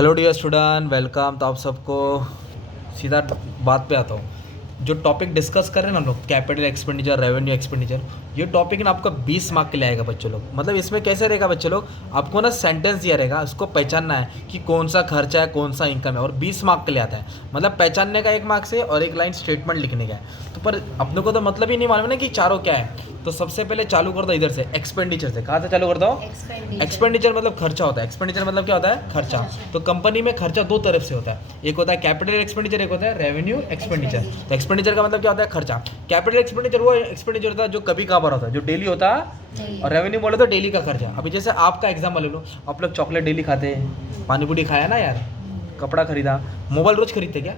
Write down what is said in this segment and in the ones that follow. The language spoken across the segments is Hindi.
Hello dear student, welcome. तो आप सबको सीधा बात पे आता हूँ। जो टॉपिक डिस्कस कर रहे हैं ना हम लोग, कैपिटल एक्सपेंडिचर, रेवेन्यू एक्सपेंडिचर, ये टॉपिक ना आपका 20 मार्क के लिए आएगा बच्चे लोग। मतलब इसमें कैसे रहेगा बच्चे लोग, आपको ना सेंटेंस दिया रहेगा, उसको पहचानना है कि कौन सा खर्चा है, कौन सा इनकम है, और 20 मार्क के लिए आता है। मतलब पहचानने का 1 मार्क से और एक लाइन स्टेटमेंट लिखने का है। तो पर अपने को तो मतलब ही नहीं मालूम है ना कि चारों क्या है। तो सबसे पहले चालू कर दो इधर से, एक्सपेंडिचर से। कहाँ से चालू कर दो? एक्सपेंडिचर मतलब खर्चा होता है। एक्सपेंडिचर मतलब क्या होता है? खर्चा। तो कंपनी में खर्चा दो तरफ से होता है, एक होता है कैपिटल एक्सपेंडिचर, एक होता है रेवेन्यू एक्सपेंडिचर। तो एक्सपेंडिचर का मतलब क्या होता है? खर्चा। कैपिटल एक्सपेंडिचर वो एक्सपेंडिचर होता है जो कभी कभार होता है, जो डेली होता है। और रेवेन्यू बोले तो डेली का खर्चा। अभी जैसे आपका एग्जाम्पल ले लो, आप लोग चॉकलेट डेली खाते हैं, पानी पूरी खाया ना यार, कपड़ा खरीदा, मोबाइल रोज खरीदते क्या?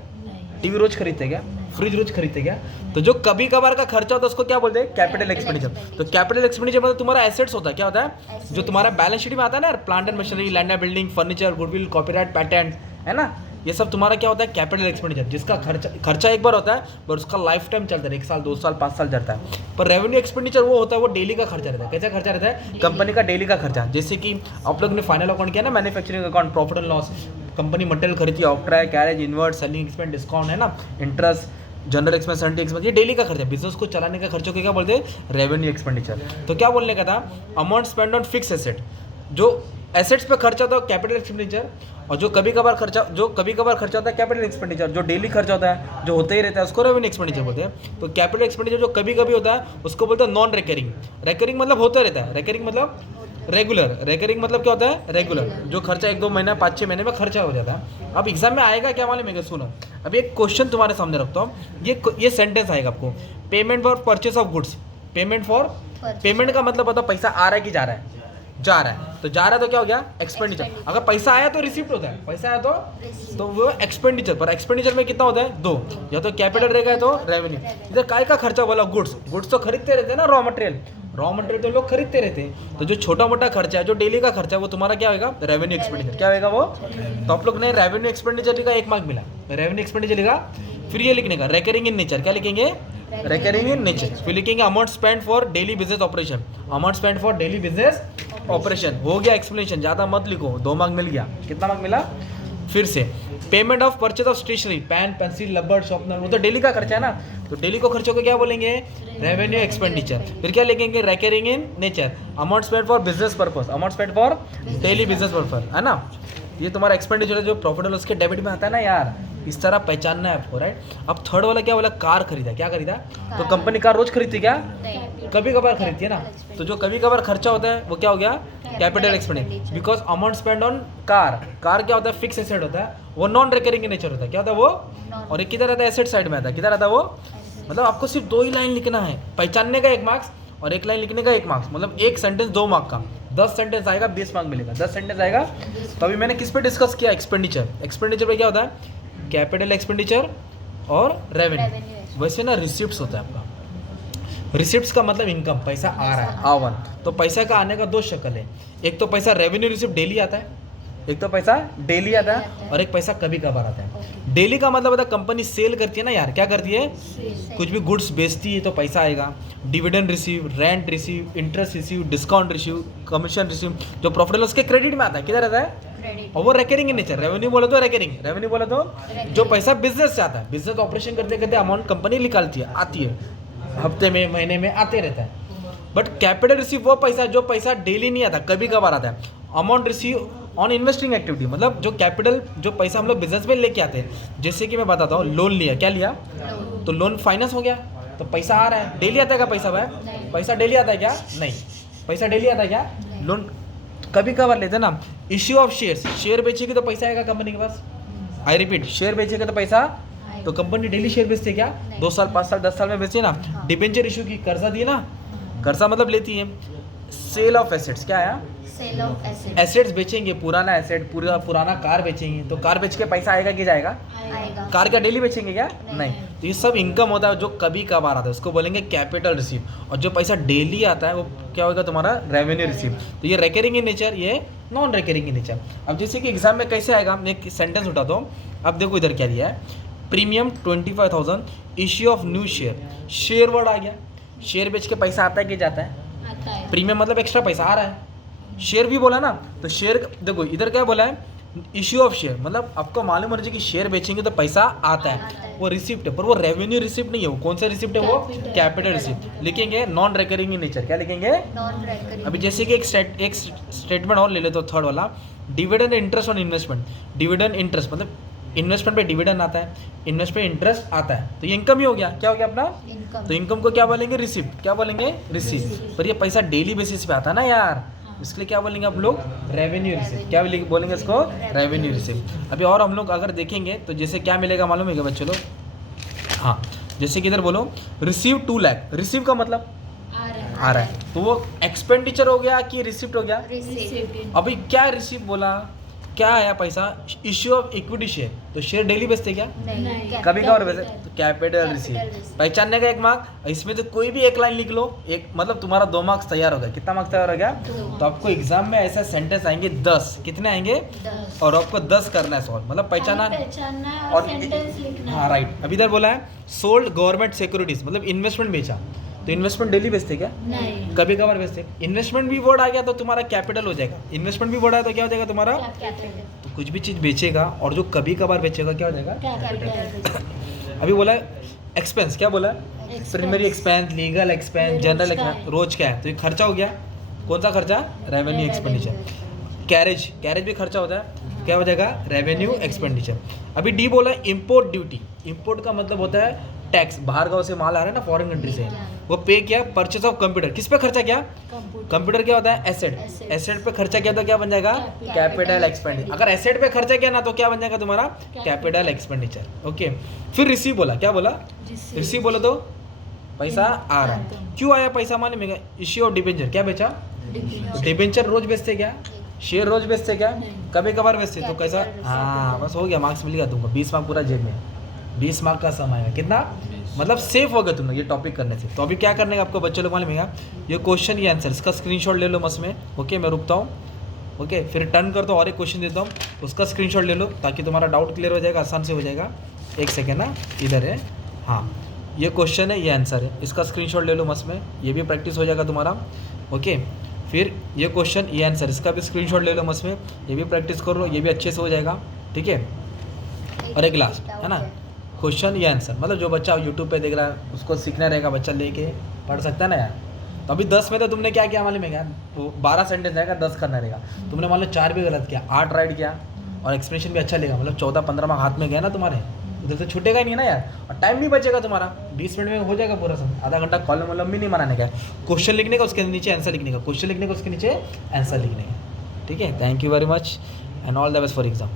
टीवी रोज खरीदते क्या? फ्रिज रोज खरीदते क्या? तो जो कभी कभार का खर्चा होता है उसको क्या बोलते हैं? Capital expenditure. तो कैपिटल एक्सपेंडिचर मतलब तुम्हारा एसेट्स होता है। क्या होता है? जो तुम्हारा बैलेंस शीट में आता है ना, plant and machinery, land and building, furniture, goodwill, copyright, patent, है ना, ये सब तुम्हारा क्या होता है? Capital expenditure. जिसका खर्चा एक बार होता है पर उसका लाइफ टाइम चलता है, 1 साल 2 साल 5 साल चलता है। पर रेवेन्यू एक्सपेंडिचर वो होता है, वो डेली का खर्चा रहता है। कैसा खर्चा रहता है? कंपनी का डेली का खर्चा। जैसे कि आप लोग ने फाइनल अकाउंट किया ना, manufacturing account, profit and loss, company material खरीदी, octroi, carriage, inward, selling expense, discount, है ना, interest, general expense, sundry expense, ये डेली का खर्चा। बिजनेस को चलाने का खर्चों को क्या बोलते हैं? Revenue expenditure. तो क्या बोलने का था? Amount spend on fix asset. जो एसेट्स पे खर्चा होता है कैपिटल एक्सपेंडिचर, और जो कभी कभार खर्चा होता है कैपिटल एक्सपेंडिचर। जो डेली खर्चा होता है, जो होते ही रहता है, उसको रेवेन्यू एक्सपेंडिचर बोलते हैं। तो कैपिटल एक्सपेंडिचर जो कभी कभी होता है उसको बोलते हैं नॉन रिकरिंग। रिकरिंग मतलब होता रहता है, रिकरिंग मतलब रेगुलर। रेकरिंग मतलब क्या होता है? रेगुलर। जो खर्चा 1-2 महीना 5-6 महीने में खर्चा हो जाता है। अब एग्जाम में आएगा क्या मालूम है? सुनो, अभी एक क्वेश्चन तुम्हारे सामने रखता हूँ। ये सेंटेंस आएगा आपको, payment for purchase of goods. Payment का मतलब बताओ, पैसा आ रहा है कि जा रहा है? जा रहा है। तो जा रहा है तो क्या हो गया? एक्सपेंडिचर। अगर पैसा आया तो रिसिप्ट होता है, पैसा आया तो वो एक्सपेंडिचर। पर एक्सपेंडिचर में कितना होता है? 2, या तो कैपिटल रहेगा तो रेवेन्यू। इधर काय का खर्चा बोला? गुड्स तो खरीदते रहते हैं ना, रॉ मटेरियल तो लोग खरीदते रहते हैं। तो जो छोटा मोटा खर्चा है, जो डेली का खर्चा है, वो तुम्हारा क्या होगा? Revenue expenditure. क्या होगा वो? तो आप लोग ने रेवेन्यू एक्सपेंडिचर लिखा, 1 मार्क मिला। रेवेन्यू एक्सपेंडिचर लिखा। फिर ये लिखने का रेकरिंग इन नेचर। क्या लिखेंगे? Recurring in nature. फिर लिखेंगे amount spend for daily business operation. Amount spend for daily business operation. हो गया एक्सप्लेनेशन, ज़्यादा मत लिखो, 2 मार्क मिल गया। कितना मार्क मिला? फिर से payment of purchase of stationery, pen, pencil, rubber, sharpener, वो तो डेली का खर्चा है ना। तो डेली को खर्चों को क्या बोलेंगे? Revenue expenditure. फिर क्या लिखेंगे? Recurring in nature. Amount spend for business purpose, amount spend for daily business purpose, है ना। ये तुम्हारा एक्सपेंडिचर है जो प्रॉफिट और उसके डेबिट में आता है ना यार। इस तरह पहचानना है आपको, राइट। अब थर्ड वाला क्या बोला? कार खरीदा। क्या खरीदा? तो कंपनी कार रोज खरीदती क्या? कभी कभार खरीदती है ना। तो जो कभी कभार खर्चा होता है वो क्या हो गया? Capital expenditure. Because amount spend on car क्या होता है? फिक्स एसेट होता है, वो नॉन रिकरिंग इन नेचर होता है। क्या होता है वो? और एक किधर रहता है? एसेट साइड में आता है। किधर आता है वो? मतलब आपको सिर्फ 2 ही लाइन लिखना है, पहचानने का 1 मार्क्स और 1 लाइन लिखने का 1 मार्क्स। मतलब एक सेंटेंस 2 मार्क का। 10 सेंटेंस आएगा, 20 मार्क मिलेगा। 10 सेंटेंस आएगा। तो अभी मैंने किस पे डिस्कस किया? एक्सपेंडिचर। एक्सपेंडिचर पे क्या होता है? कैपिटल एक्सपेंडिचर और रेवेन्यू। वैसे ना रिसिप्ट्स होता है आपका। रिसिप्ट्स का मतलब इनकम, पैसा आ रहा है, आवन। तो पैसा का आने का 2 शक्ल है। एक तो पैसा रेवेन्यू रिसिप्ट डेली आता है, एक तो पैसा डेली आता है, और एक पैसा कभी कभार आता है। डेली का मतलब होता है कंपनी सेल करती है ना यार। क्या करती है? कुछ भी गुड्स बेचती है तो पैसा आएगा। Dividend receive, rent receive, interest receive, discount receive, commission receive, जो प्रॉफिट है उसके क्रेडिट में आता है। किधर आता है? और वो रेकरिंग इन नेचर। रेवेन्यू बोले तो रेकरिंग, रेवेन्यू बोले तो जो पैसा बिजनेस से आता है। बिजनेस ऑपरेशन करते करते अमाउंट कंपनी निकालती है, आती है, हफ्ते में, महीने में आते रहता है। बट कैपिटल रिसीव वो पैसा जो पैसा डेली नहीं आता, कभी कभार आता है। Amount receive on investing activity, मतलब जो कैपिटल, जो पैसा हम लोग बिजनेस में लेके आते हैं। जैसे कि मैं बताता हूँ, लोन लिया। क्या लिया? तो लोन फाइनेंस हो गया, तो पैसा आ रहा है। डेली आता है क्या पैसा? भाई पैसा डेली आता है क्या? नहीं। पैसा डेली आता है क्या? लोन कभी कभार लेते हैं ना। इश्यू ऑफ शेयर्स, शेयर बेचेगी तो पैसा आएगा कंपनी के पास। आई रिपीट, शेयर बेचेगा तो पैसा। तो कंपनी डेली शेयर बेचती है क्या? 2 साल 5 साल 10 साल में बेचती है ना। डिबेंचर इशू की, कर्जा दिए ना, कर्जा मतलब लेती है। सेल ऑफ एसेट्स, क्या आया? सेल ऑफ एसेट्स बेचेंगे, पुराना एसेट, पुराना कार बेचेंगे, तो कार बेच के पैसा आएगा कि जाएगा? आएगा। कार क्या डेली बेचेंगे क्या? नहीं। तो ये सब इनकम होता है जो कभी कभार आता है, उसको बोलेंगे कैपिटल रिसीव। और जो पैसा डेली आता है वो क्या होगा? तुम्हारा रेवेन्यू रिसीव। तो ये रेकरिंग इन नेचर, ये नॉन रेकरिंग इन नेचर। अब जैसे कि एग्जाम में कैसे आएगा, मैं एक सेंटेंस उठाता हूँ। अब देखो इधर क्या दिया है, premium 25,000, issue of new share. Share word आ गया। शेयर बेच के पैसा आता है कि जाता है? आता है। प्रीमियम मतलब एक्स्ट्रा पैसा आ रहा है। शेयर भी बोला ना, तो शेयर देखो इधर क्या बोला है? इश्यू ऑफ शेयर, मतलब आपको मालूम होना चाहिए कि शेयर बेचेंगे तो पैसा आता है, वो रिसिप्ट है, पर वो रेवेन्यू रिसिप्ट नहीं है। वो कौन सा रिसिप्ट है? वो कैपिटल रिसिप्ट लिखेंगे, नॉन रिकरिंग इन नेचर। क्या लिखेंगे? Non recurring. अभी जैसे कि एक स्टेटमेंट और ले लेते हो, थर्ड वाला, dividend interest on investment. Dividend interest मतलब इन्वेस्टमेंट पे डिविडेंड आता है, इन्वेस्ट पे इंटरेस्ट आता है, तो ये इनकम ही हो गया। क्या हो गया अपना? इनकम। तो इनकम को क्या बोलेंगे? रिसिप्ट। क्या बोलेंगे? रिसिप्ट। पर ये पैसा डेली बेसिस पे आता है ना यार, इसके लिए क्या बोलेंगे आप लोग? Revenue receipt. क्या बोलेंगे इसको? Revenue receipt. अभी और हम लोग अगर देखेंगे तो जैसे क्या मिलेगा मालूम है क्या बच्चों लोग? हाँ, जैसे कि इधर बोलो रिसीव 2 लाख। रिसीव का मतलब आ रहा है, तो वो एक्सपेंडिचर हो गया कि रिसिप्ट हो गया? रिसिप्ट। अभी क्या रिसीव बोला, क्या आया पैसा? Issue of equity share. तो शेयर डेली बेचते क्या? नहीं। कभी कभार बेचते, तो कैपिटल रिसीव। पहचानने का 1 मार्क। इसमें तो कोई भी एक लाइन लिख लो, एक मतलब तुम्हारा 2 मार्क्स तैयार हो गया। कितना मार्क्स तैयार हो गया? तो आपको एग्जाम में ऐसा सेंटेंस आएंगे 10। कितने आएंगे? 10। और आपको 10 करना है सॉल्व, मतलब पहचाना और सेंटेंस लिखना। हाँ राइट। अभी इधर बोला है सोल्ड गवर्नमेंट सिक्योरिटीज, मतलब इन्वेस्टमेंट बेचा। तो इन्वेस्टमेंट डेली बेचते क्या? नहीं। कभी कभार बेचते। इन्वेस्टमेंट भी वर्ड आ गया तो तुम्हारा कैपिटल हो जाएगा। इन्वेस्टमेंट भी वर्ड आया तो क्या हो जाएगा तुम्हारा? कैपिटल। तो कुछ भी चीज़ बेचेगा और जो कभी कभार बेचेगा क्या हो जाएगा? कैपिटल। अभी बोला एक्सपेंस। क्या बोला? Primary expense, legal expense, general expense. रोज क्या है? तो ये खर्चा हो गया। कौन सा खर्चा? Revenue expenditure. कैरेज, कैरेज भी खर्चा होता है, क्या हो जाएगा? Revenue expenditure. अभी डी बोला इंपोर्ट ड्यूटी। इंपोर्ट का मतलब होता है टैक्स। बाहर गाँव से माल आ रहा है ना, फॉरेन कंट्री से, वो पे किया। परचेस ऑफ कंप्यूटर, किस पे खर्चा किया? कंप्यूटर। क्या होता है? एसेट। एसेट पे खर्चा किया तो क्या बन जाएगा? Capital expenditure. अगर एसेट पे खर्चा किया ना तो क्या बन जाएगा तुम्हारा? Capital expenditure. ओके। फिर रिसीव बोला। क्या बोला? रिसीव बोला तो पैसा आ रहा है। क्यों आया पैसा? मालूम है? Issue of debenture. क्या बेचा? डिबेंचर रोज बेचते क्या? शेयर रोज बेचते क्या? कभी कभार बेचते। तो कैसा? हाँ बस हो गया, मार्क्स मिल गया तुमको। 20 मार्क पूरा जेब में। 20 मार्क का समय है कितना, मतलब सेफ हो गए तुम लोग ये टॉपिक करने से। तो अभी क्या करने का आपको बच्चों लोग मालूम है? ये क्वेश्चन, ये आंसर, इसका स्क्रीनशॉट ले लो मस में। ओके, मैं रुकता हूँ। ओके, फिर टर्न करता हूँ और एक क्वेश्चन देता हूँ, उसका स्क्रीनशॉट ले लो ताकि तुम्हारा डाउट क्लियर हो जाएगा, आसान से हो जाएगा। 1 सेकेंड ना, इधर है। हाँ, ये क्वेश्चन है, ये आंसर है, इसका स्क्रीनशॉट ले लो मस में, ये भी प्रैक्टिस हो जाएगा तुम्हारा। ओके, फिर ये क्वेश्चन, ये आंसर, इसका भी स्क्रीनशॉट ले लो मस में, ये भी प्रैक्टिस कर लो, ये भी अच्छे से हो जाएगा। ठीक है, और एक लास्ट है ना, क्वेश्चन ये आंसर, मतलब जो बच्चा यूट्यूब पे देख रहा है उसको सीखना रहेगा, बच्चा लेके पढ़ सकता है ना यार। तो अभी 10 में तो तुमने क्या किया मालूम है क्या? वो 12 सेंटेंस आएगा, 10 करना रहेगा। तुमने मान लो 4 भी गलत किया, 8 राइट किया और एक्सप्रेशन भी अच्छा लेगा, मतलब 14-15 मार्क हाथ में गया ना तुम्हारे, उधर से छूटेगा ही नहीं ना यार। और टाइम भी बचेगा तुम्हारा, 20 मिनट में हो जाएगा पूरा सब। आधा घंटा कॉलम वॉलम भी नहीं बनाने का, क्वेश्चन लिखने का, उसके नीचे आंसर लिखने का, क्वेश्चन लिखने का, उसके नीचे आंसर लिखने का। ठीक है, thank you very much and all the best for exam.